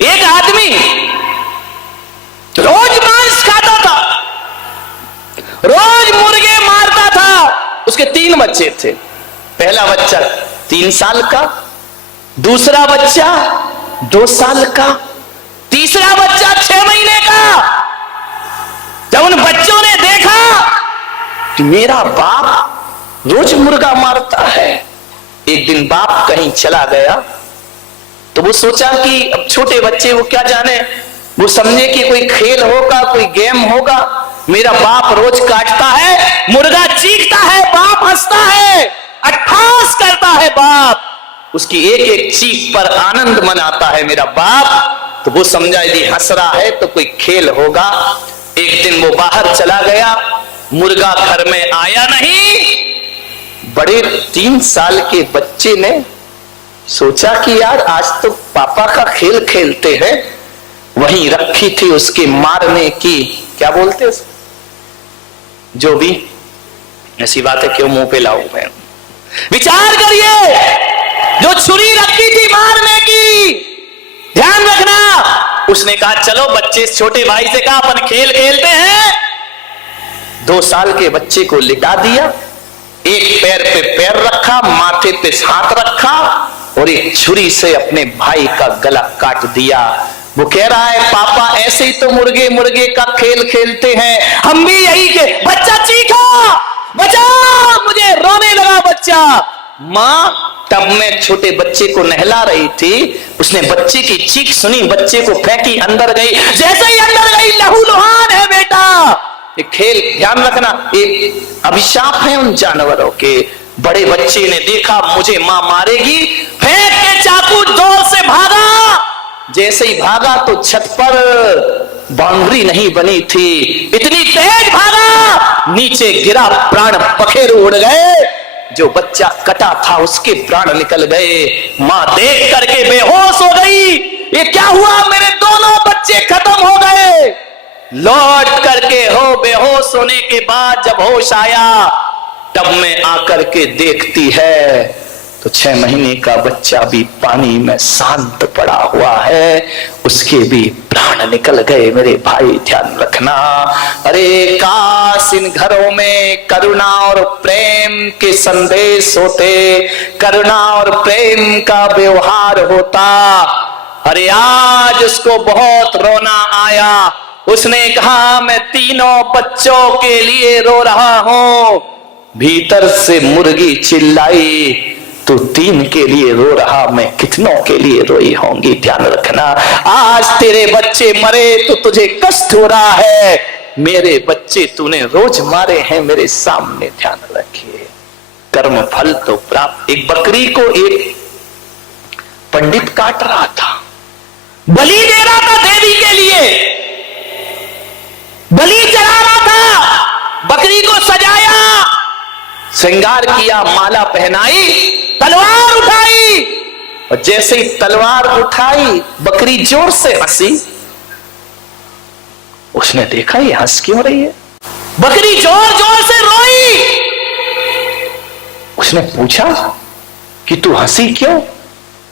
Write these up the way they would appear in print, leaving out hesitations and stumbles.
एक आदमी रोज मांस खाता था, रोज मुर्गे मारता था। उसके 3 बच्चे थे। पहला बच्चा 3 साल का, दूसरा बच्चा 2 साल का, तीसरा बच्चा 6 महीने का। जब उन बच्चों ने देखा कि मेरा बाप रोज मुर्गा मारता है, एक दिन बाप कहीं चला गया तो वो सोचा कि अब छोटे बच्चे वो क्या जाने, वो समझे कि कोई खेल होगा, कोई गेम होगा। मेरा बाप रोज काटता है, मुर्गा चीखता है, बाप हंसता है, अट्ठास करता है बाप, उसकी एक एक चीख पर आनंद मनाता है मेरा बाप। तो वो समझा यदि हंस रहा है तो कोई खेल होगा। एक दिन वो बाहर चला गया, मुर्गा घर में आया नहीं। बड़े 3 साल के बच्चे ने सोचा कि यार आज तो पापा का खेल खेलते हैं। वहीं रखी थी उसके मारने की, क्या बोलते हैं, जो भी ऐसी बात है क्यों मुंह पे लाऊं मैं। विचार करिए, जो छुरी रखी थी मारने की, ध्यान रखना। उसने कहा चलो बच्चे, छोटे भाई से कहा अपन खेल खेलते हैं। 2 साल के बच्चे को लिटा दिया, एक पैर पे पैर रखा, माथे पे हाथ रखा और एक छुरी से अपने भाई का गला काट दिया। वो कह रहा है पापा ऐसे ही तो मुर्गे मुर्गे का खेल खेलते हैं, हम भी यही के। बच्चा चीखा, बचा, मुझे रोने लगा बच्चा। मां तब मैं छोटे बच्चे को नहला रही थी, उसने बच्चे की चीख सुनी, बच्चे को फेंकी, अंदर गई। जैसे ही अंदर गई, लहूलुहान है बेटा। ये खेल, ध्यान रखना, एक अभिशाप है उन जानवरों के। बड़े बच्चे ने देखा मुझे मां मारेगी, फेंक के चाकू जोर से भागा। जैसे ही भागा तो छत पर बाउंड्री नहीं बनी थी, इतनी तेज भागा, नीचे गिरा, प्राण पखेरु उड़ गए। जो बच्चा कटा था उसके प्राण निकल गए। मां देख करके बेहोश हो गई, ये क्या हुआ, मेरे दोनों बच्चे खत्म हो गए। लौट करके हो बेहोश होने के बाद जब होश आया, तब में आकर के देखती है तो 6 महीने का बच्चा भी पानी में शांत पड़ा हुआ है, उसके भी प्राण निकल गए। मेरे भाई ध्यान रखना, अरे काश इन घरों में करुणा और प्रेम के संदेश होते, करुणा और प्रेम का व्यवहार होता। अरे आज उसको बहुत रोना आया, उसने कहा मैं 3 बच्चों के लिए रो रहा हूं। भीतर से मुर्गी चिल्लाई, तू 3 के लिए रो रहा, मैं कितनों के लिए रोई होंगी। ध्यान रखना, आज तेरे बच्चे मरे तो तुझे कष्ट हो रहा है, मेरे बच्चे तूने रोज मारे हैं मेरे सामने। ध्यान रखिए, कर्म फल तो प्राप्त। एक बकरी को एक पंडित काट रहा था, बलि दे रहा था देवी के लिए, बलि चढ़ा रहा था। बकरी को सजाया, श्रृंगार किया, माला पहनाई, तलवार उठाई, और जैसे ही तलवार उठाई बकरी जोर से हंसी। उसने देखा ये हंस क्यों रही है, बकरी जोर जोर से रोई। उसने पूछा कि तू हंसी क्यों,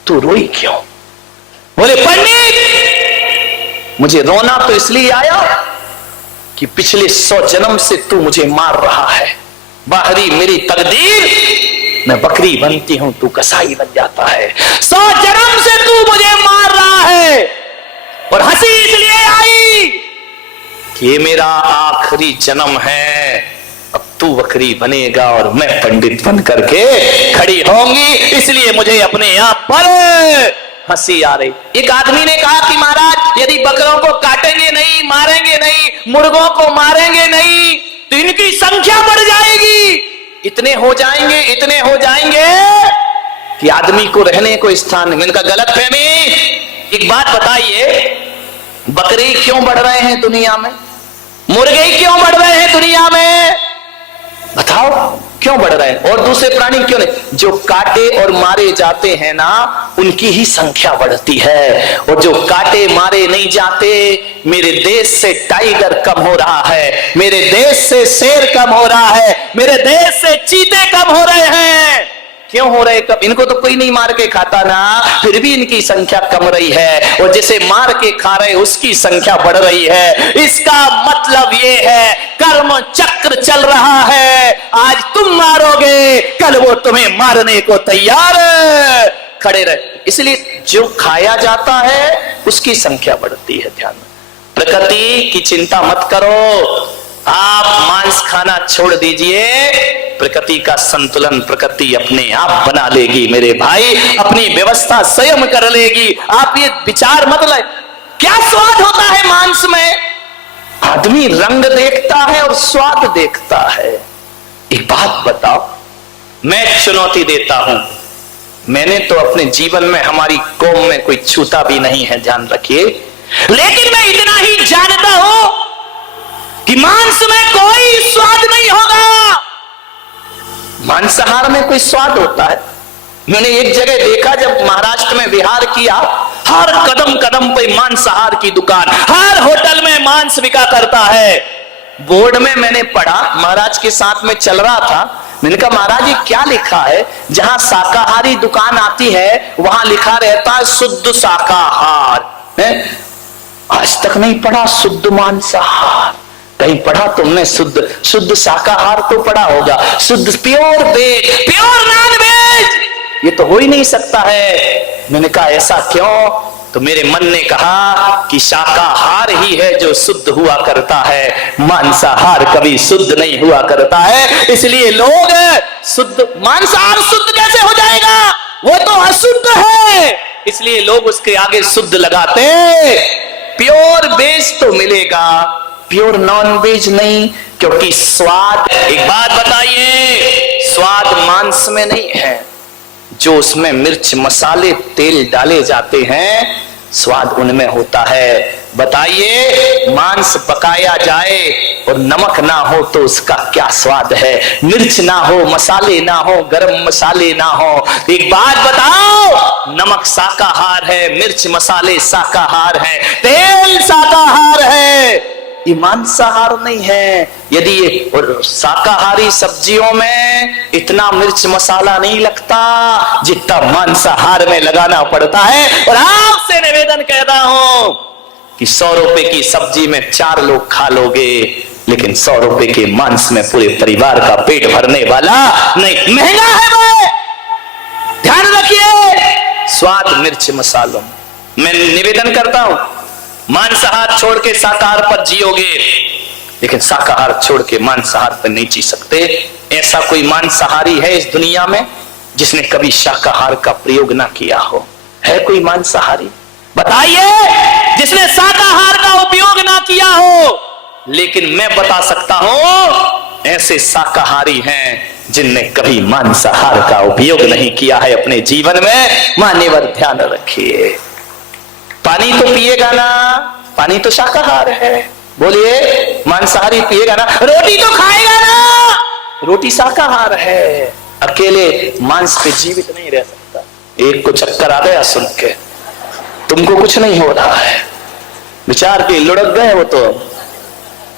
तू रोई क्यों? बोले पंडित, मुझे रोना तो इसलिए आया कि पिछले 100 जन्म से तू मुझे मार रहा है, बाहरी मेरी तकदीर, मैं बकरी बनती हूं, तू कसाई बन जाता है। 100 जन्म से तू मुझे मार रहा है, और हंसी इसलिए आई कि ये मेरा आखिरी जन्म है, अब तू बकरी बनेगा और मैं पंडित बन करके खड़ी होंगी, इसलिए मुझे अपने आप पर हंसी आ रही। एक आदमी ने कहा कि महाराज यदि बकरों को काटेंगे नहीं, मारेंगे नहीं, मुर्गों को मारेंगे नहीं, तो इनकी संख्या बढ़ जाएगी, इतने हो जाएंगे, इतने हो जाएंगे कि आदमी को रहने को स्थान नहीं। इनका गलत फहमी। एक बात बताइए, बकरे क्यों बढ़ रहे हैं दुनिया में, मुर्गे क्यों बढ़ रहे हैं दुनिया में, बताओ क्यों बढ़ रहे हैं? और दूसरे प्राणी क्यों नहीं? जो काटे और मारे जाते हैं ना, उनकी ही संख्या बढ़ती है, और जो काटे मारे नहीं जाते, मेरे देश से टाइगर कम हो रहा है, मेरे देश से शेर कम हो रहा है, मेरे देश से चीते कम हो रहे हैं। क्यों हो रहे कब? इनको तो कोई नहीं मार के खाता ना, फिर भी इनकी संख्या कम रही है, और जिसे मार के खा रहे उसकी संख्या बढ़ रही है। इसका मतलब ये है कर्म चक्र चल रहा है। आज तुम मारोगे, कल वो तुम्हें मारने को तैयार खड़े रहे। इसलिए जो खाया जाता है उसकी संख्या बढ़ती है। ध्यान में, प्रकृति की चिंता मत करो। आप मांस खाना छोड़ दीजिए, प्रकृति का संतुलन प्रकृति अपने आप बना लेगी मेरे भाई, अपनी व्यवस्था स्वयं कर लेगी। आप ये विचार मत लाए। क्या स्वाद होता है मांस में? आदमी रंग देखता है और स्वाद देखता है। एक बात बताओ, मैं चुनौती देता हूं, मैंने तो अपने जीवन में हमारी कौम में कोई छूता भी नहीं है, ध्यान रखिए, लेकिन मैं इतना ही जानता हूं कि मांस में कोई स्वाद नहीं होगा। मांसाहार में कोई स्वाद होता है? मैंने एक जगह देखा, जब महाराष्ट्र में विहार किया, हर कदम कदम पे मांसाहार की दुकान, हर होटल में मांस बिका करता है। बोर्ड में मैंने पढ़ा, महाराज के साथ में चल रहा था, मैंने कहा महाराज ये क्या लिखा है? जहां शाकाहारी दुकान आती है वहां लिखा रहता है शुद्ध शाकाहार है? आज तक नहीं पढ़ा शुद्ध मांसाहार। कहीं पढ़ा तुमने? शुद्ध शाकाहार तो पढ़ा होगा, शुद्ध pure veg, pure non veg, ये तो हो ही नहीं सकता है। मैंने कहा ऐसा क्यों? तो मेरे मन ने कहा कि शाकाहार ही है जो शुद्ध हुआ करता है, मांसाहार कभी शुद्ध नहीं हुआ करता है। इसलिए लोग शुद्ध, मांसाहार शुद्ध कैसे हो जाएगा? वो तो अशुद्ध है, इसलिए लोग उसके आगे शुद्ध लगाते। प्योर वेज तो मिलेगा, प्योर नॉन वेज नहीं, क्योंकि स्वाद, एक बात बताइए, स्वाद मांस में नहीं है, जो उसमें मिर्च मसाले तेल डाले जाते हैं स्वाद उनमें होता है। बताइए, मांस पकाया जाए और नमक ना हो तो उसका क्या स्वाद है? मिर्च ना हो, मसाले ना हो, गरम मसाले ना हो। एक बात बताओ, नमक शाकाहार है, मिर्च मसाले शाकाहार है, तेल शाकाहार है, ये मांसाहार नहीं है। यदि ये, और शाकाहारी सब्जियों में इतना मिर्च मसाला नहीं लगता जितना मांसाहार में लगाना पड़ता है। और आपसे निवेदन कहता हूं कि 100 रुपए की सब्जी में 4 लोग खा लोगे, लेकिन 100 रुपए के मांस में पूरे परिवार का पेट भरने वाला नहीं। महंगा है वो, ध्यान रखिए। स्वाद मिर्च मसालों, मैं निवेदन करता हूं, मांसाहार छोड़ के शाकाहार पर जियोगे, लेकिन शाकाहार छोड़ के मांसाहार पर नहीं जी सकते। ऐसा कोई मांसाहारी है इस दुनिया में जिसने कभी शाकाहार का प्रयोग ना किया हो? है कोई मांसाहारी? बताइए, जिसने शाकाहार का उपयोग ना किया हो। लेकिन मैं बता सकता हूं, ऐसे शाकाहारी हैं जिनने कभी मांसाहार का उपयोग नहीं किया है अपने जीवन में। मान्यवर ध्यान रखिए, पानी तो पिएगा ना, पानी तो शाकाहार है। बोलिए, मांसाहारी पिएगा ना, रोटी तो खाएगा ना, रोटी शाकाहार है। अकेले मांस पे जीवित नहीं रह सकता। एक को चक्कर आ गया सुन के, तुमको कुछ नहीं हो रहा है, विचार के लुढ़क गए वो तो,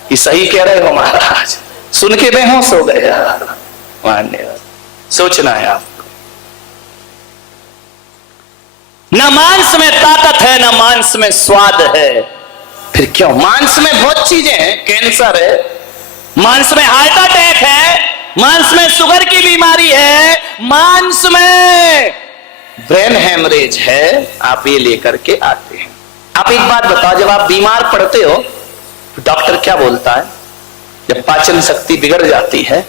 कि सही कह रहे हो महाराज, सुन के बेहोश हो गए। मान्य सोचना है आप, ना मांस में ताकत है, ना मांस में स्वाद है, फिर क्यों? मांस में बहुत चीजें हैं, कैंसर है, मांस में हार्ट अटैक है, मांस में शुगर की बीमारी है, मांस में ब्रेन हेमरेज है। आप ये लेकर के आते हैं। आप एक बात बताओ, जब आप बीमार पड़ते हो तो डॉक्टर क्या बोलता है? जब पाचन शक्ति बिगड़ जाती है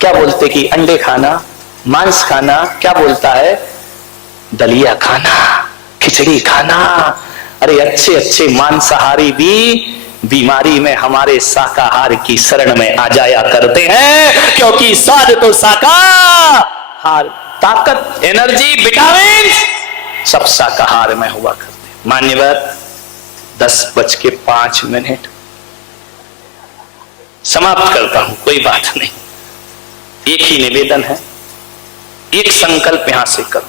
क्या बोलते कि अंडे खाना, मांस खाना, क्या बोलता है? दलिया खाना, खिचड़ी खाना। अरे अच्छे अच्छे मांसाहारी भी बीमारी में हमारे शाकाहार की शरण में आ जाया करते हैं, क्योंकि स्वाद तो शाकाहार, ताकत, एनर्जी, विटामिन सब शाकाहार में हुआ करते। मान्यवर 10:05 समाप्त करता हूं, कोई बात नहीं। एक ही निवेदन है, एक संकल्प यहां से करो।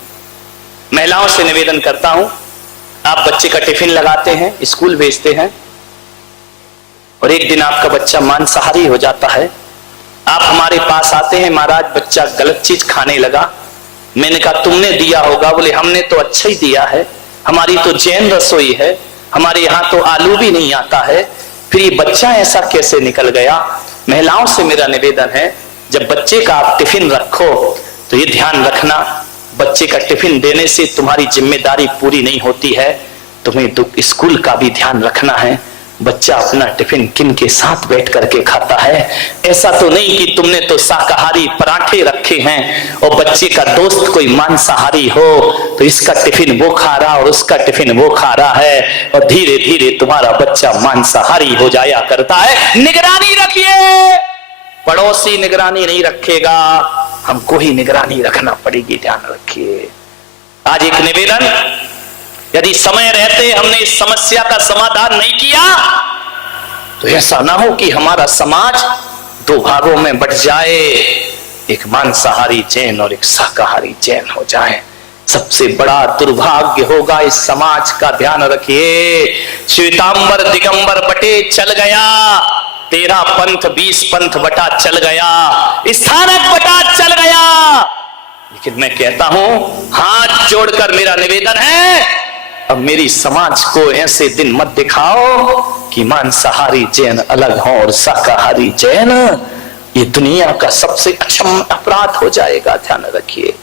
महिलाओं से निवेदन करता हूं, आप बच्चे का टिफिन लगाते हैं, स्कूल भेजते हैं, और एक दिन आपका बच्चा मांसाहारी हो जाता है। आप हमारे पास आते हैं, महाराज बच्चा गलत चीज खाने लगा, मैंने कहा तुमने दिया होगा। बोले हमने तो अच्छा ही दिया है, हमारी तो जैन रसोई है, हमारे यहाँ तो आलू भी नहीं आता है। फिर ये बच्चा ऐसा कैसे निकल गया? महिलाओं से मेरा निवेदन है, जब बच्चे का आप टिफिन रखो तो ये ध्यान रखना, बच्चे का टिफिन देने से तुम्हारी जिम्मेदारी पूरी नहीं होती है, तुम्हें स्कूल का भी ध्यान रखना है। बच्चा अपना टिफिन किन के साथ बैठ करके खाता है। ऐसा तो नहीं कि तुमने तो शाकाहारी पराठे रखे हैं और बच्चे का दोस्त कोई मांसाहारी हो तो इसका टिफिन वो खा रहा और उसका टिफिन वो खा रहा है और धीरे धीरे तुम्हारा बच्चा मांसाहारी हो जाया करता है। निगरानी रखिए, पड़ोसी निगरानी नहीं रखेगा, हमको ही निगरानी रखना पड़ेगी, ध्यान रखिए। आज एक निवेदन, यदि समय रहते हमने इस समस्या का समाधान नहीं किया तो ऐसा ना हो कि हमारा समाज दो भागों में बट जाए, एक मांसाहारी जैन और एक शाकाहारी जैन हो जाए। सबसे बड़ा दुर्भाग्य होगा इस समाज का, ध्यान रखिए। श्वेतांबर दिगंबर बटे चल गया, 13 पंथ 20 पंथ बटा चल गया, स्थानक बटा चल गया। लेकिन मैं कहता हूं, हाथ जोड़कर मेरा निवेदन है, अब मेरी समाज को ऐसे दिन मत दिखाओ कि मांसाहारी जैन अलग हो और शाकाहारी जैन, ये दुनिया का सबसे अक्षम अपराध हो जाएगा, ध्यान रखिए।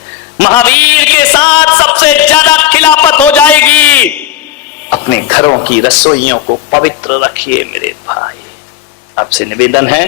महावीर के साथ सबसे ज्यादा खिलाफत हो जाएगी। अपने घरों की रसोइयों को पवित्र रखिए मेरे भाई, आपसे निवेदन है।